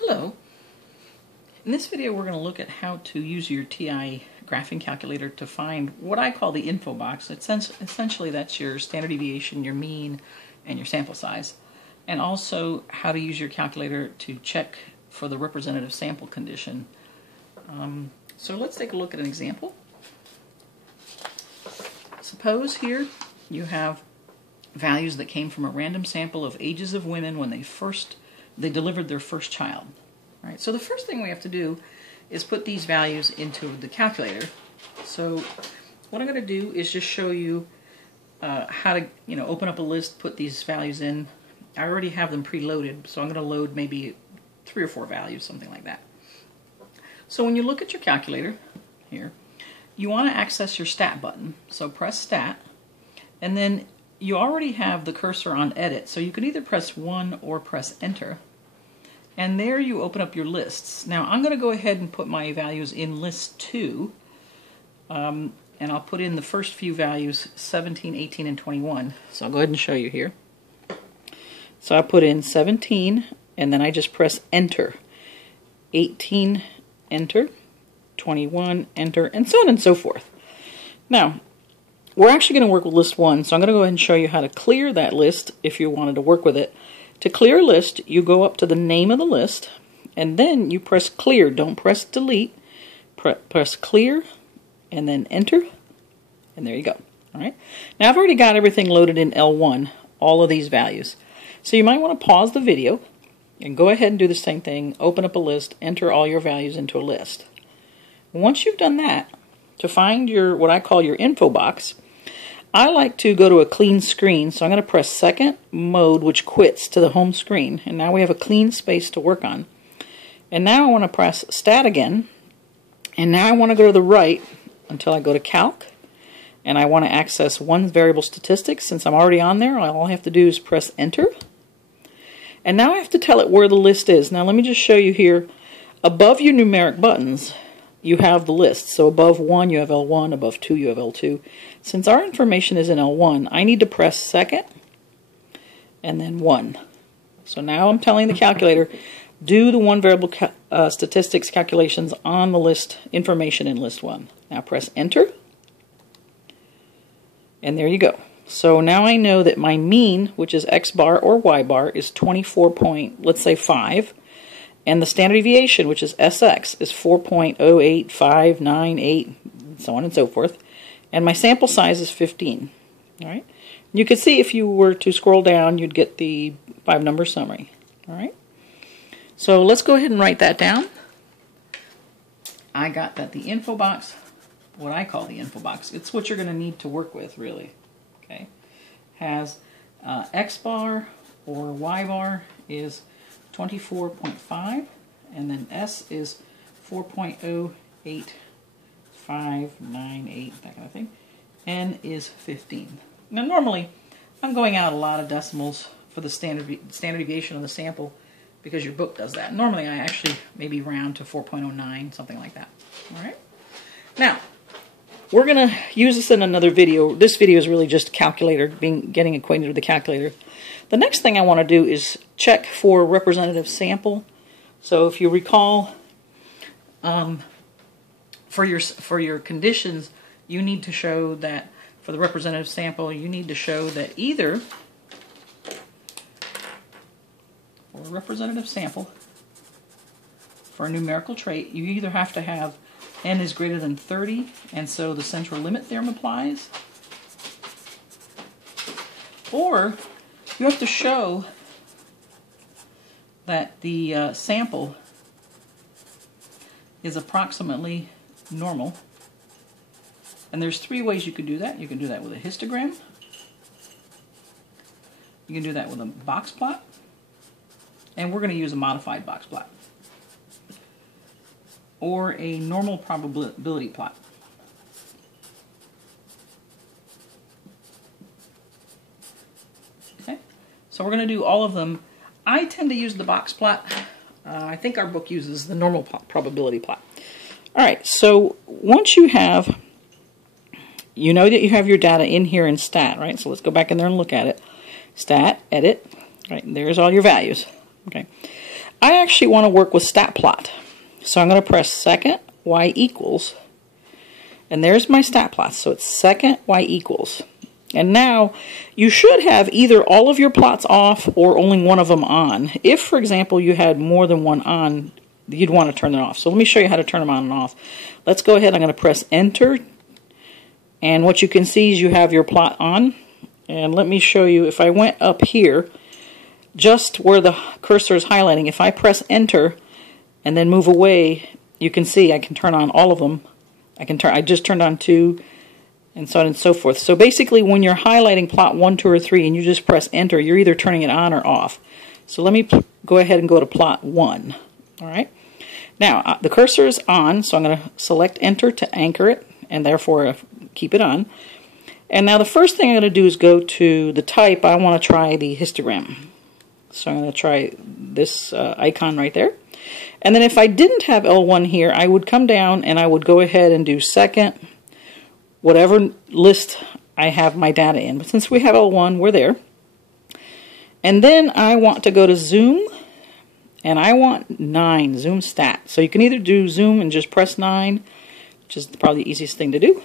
Hello. In this video we're going to look at how to use your TI graphing calculator to find what I call the info box. Essentially that's your standard deviation, your mean, and your sample size. And also how to use your calculator to check for the representative sample condition. So let's take a look at an example. Suppose here you have values that came from a random sample of ages of women when they delivered their first child. All right, so the first thing we have to do is put these values into the calculator. So what I'm going to do is just show you how to open up a list, put these values in. I already have them preloaded, so I'm going to load maybe 3 or 4 values, something like that. So when you look at your calculator here, you want to access your stat button. So press stat, and then you already have the cursor on edit, so you can either press 1 or press enter. And there you open up your lists. Now I'm going to go ahead and put my values in list 2, and I'll put in the first few values, 17, 18, and 21. So I'll go ahead and show you here. So I put in 17, and then I just press enter. 18, enter. 21, enter, and so on and so forth. Now, we're actually going to work with list 1, so I'm going to go ahead and show you how to clear that list if you wanted to work with it. To clear a list, you go up to the name of the list, and then you press clear. Don't press delete. Press clear, and then enter, and there you go. All right. Now I've already got everything loaded in L1, all of these values. So you might want to pause the video and go ahead and do the same thing. Open up a list, enter all your values into a list. Once you've done that, to find your what I call your info box, I like to go to a clean screen, so I'm going to press second mode, which quits to the home screen, and now we have a clean space to work on. And now I want to press stat again, and now I want to go to the right until I go to calc, and I want to access one variable statistics. Since I'm already on there, all I have to do is press enter, and now I have to tell it where the list is. Now let me just show you here. Above your numeric buttons you have the list. So above 1 you have L1, above 2 you have L2. Since our information is in L1, I need to press second and then 1. So now I'm telling the calculator, do the one variable statistics calculations on the list information in list 1. Now press enter, and there you go. So now I know that my mean, which is X bar or Y bar, is 24 point, let's say 5. And the standard deviation, which is SX, is 4.08598, so on and so forth. And my sample size is 15. All right. You can see if you were to scroll down, you'd get the 5-number summary. All right. So let's go ahead and write that down. I got that the info box, what I call the info box, it's what you're going to need to work with, really. Okay. Has X bar or Y bar is 24.5, and then S is 4.08598, that kind of thing. N is 15. Now normally I'm going out a lot of decimals for the standard deviation of the sample because your book does that. Normally I actually maybe round to 4.09, something like that. All right. Now we're going to use this in another video. This video is really just calculator, getting acquainted with the calculator. The next thing I want to do is check for representative sample. So if you recall, for your conditions, you need to show that for the representative sample, you need to show that either for a representative sample for a numerical trait, you either have to have n is greater than 30, and so the central limit theorem applies, or you have to show that the sample is approximately normal. And there's 3 ways you could do that. You can do that with a histogram. You can do that with a box plot. And we're going to use a modified box plot. Or a normal probability plot. So we're going to do all of them. I tend to use the box plot. I think our book uses the normal probability plot. All right, so once you know that you have your data in here in stat, right? So let's go back in there and look at it. Stat, edit, right? There's all your values. Okay. I actually want to work with stat plot. So I'm going to press second y equals, and there's my stat plot. So it's second y equals. And now you should have either all of your plots off or only one of them on. If, for example, you had more than one on, you'd want to turn it off. So let me show you how to turn them on and off. Let's go ahead. I'm going to press enter. And what you can see is you have your plot on. And let me show you, if I went up here, just where the cursor is highlighting, if I press enter and then move away, you can see I can turn on all of them. I just turned on 2, and so on and so forth. So basically, when you're highlighting plot 1, 2, or 3, and you just press enter, you're either turning it on or off. So let me go ahead and go to plot 1. All right. Now, the cursor is on, so I'm going to select enter to anchor it, and therefore keep it on. And now the first thing I'm going to do is go to the type. I want to try the histogram. So I'm going to try this icon right there. And then if I didn't have L1 here, I would come down and I would go ahead and do second, whatever list I have my data in. But since we have L1, we're there. And then I want to go to zoom, and I want 9, zoom stat. So you can either do zoom and just press 9, which is probably the easiest thing to do.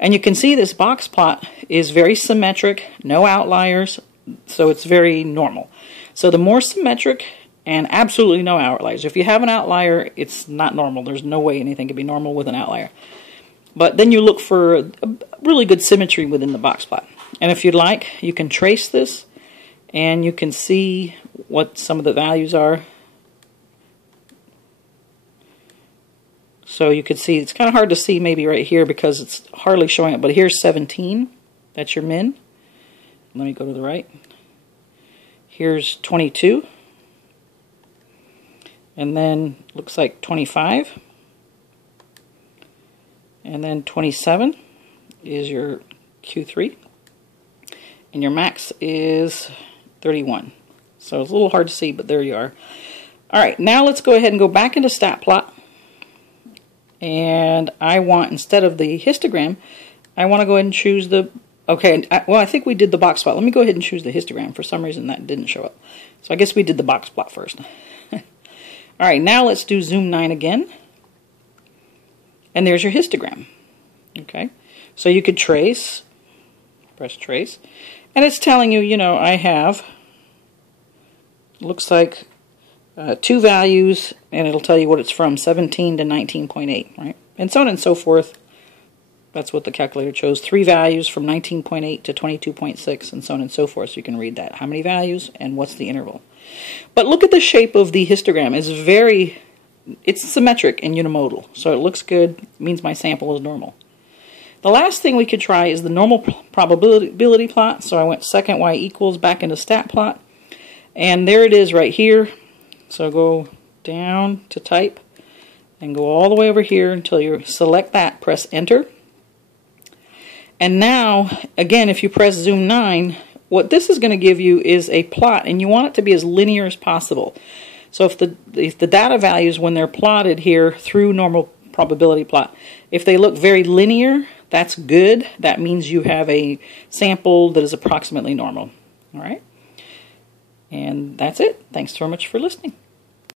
And you can see this box plot is very symmetric, no outliers, so it's very normal. So the more symmetric and absolutely no outliers. If you have an outlier, it's not normal. There's no way anything can be normal with an outlier. But then you look for a really good symmetry within the box plot. And if you'd like, you can trace this and you can see what some of the values are. So you can see, it's kind of hard to see maybe right here because it's hardly showing up, but here's 17, that's your min. Let me go to the right. Here's 22, and then looks like 25, and then 27 is your Q3, and your max is 31. So it's a little hard to see, but there you are. Alright, now let's go ahead and go back into stat plot. And I want, instead of the histogram, I want to go ahead and choose the, okay, well, I think we did the box plot. Let me go ahead and choose the histogram. For some reason that didn't show up. So I guess we did the box plot first. Alright, now let's do zoom 9 again. And there's your histogram. Okay, so you could trace, press trace, and it's telling you, you know, I have, looks like 2 values, and it'll tell you what it's from, 17 to 19.8, right? And so on and so forth. That's what the calculator chose. 3 values from 19.8 to 22.6, and so on and so forth. So you can read that. How many values, and what's the interval? But look at the shape of the histogram. It's symmetric and unimodal, so it looks good. It means my sample is normal. The last thing we could try is the normal probability plot. So I went second y equals back into stat plot, and there it is right here. So go down to type and go all the way over here until you select that, press enter. And now, again, if you press zoom 9, what this is going to give you is a plot, and you want it to be as linear as possible. So if the data values, when they're plotted here through normal probability plot, if they look very linear, that's good. That means you have a sample that is approximately normal. All right? And that's it. Thanks so much for listening.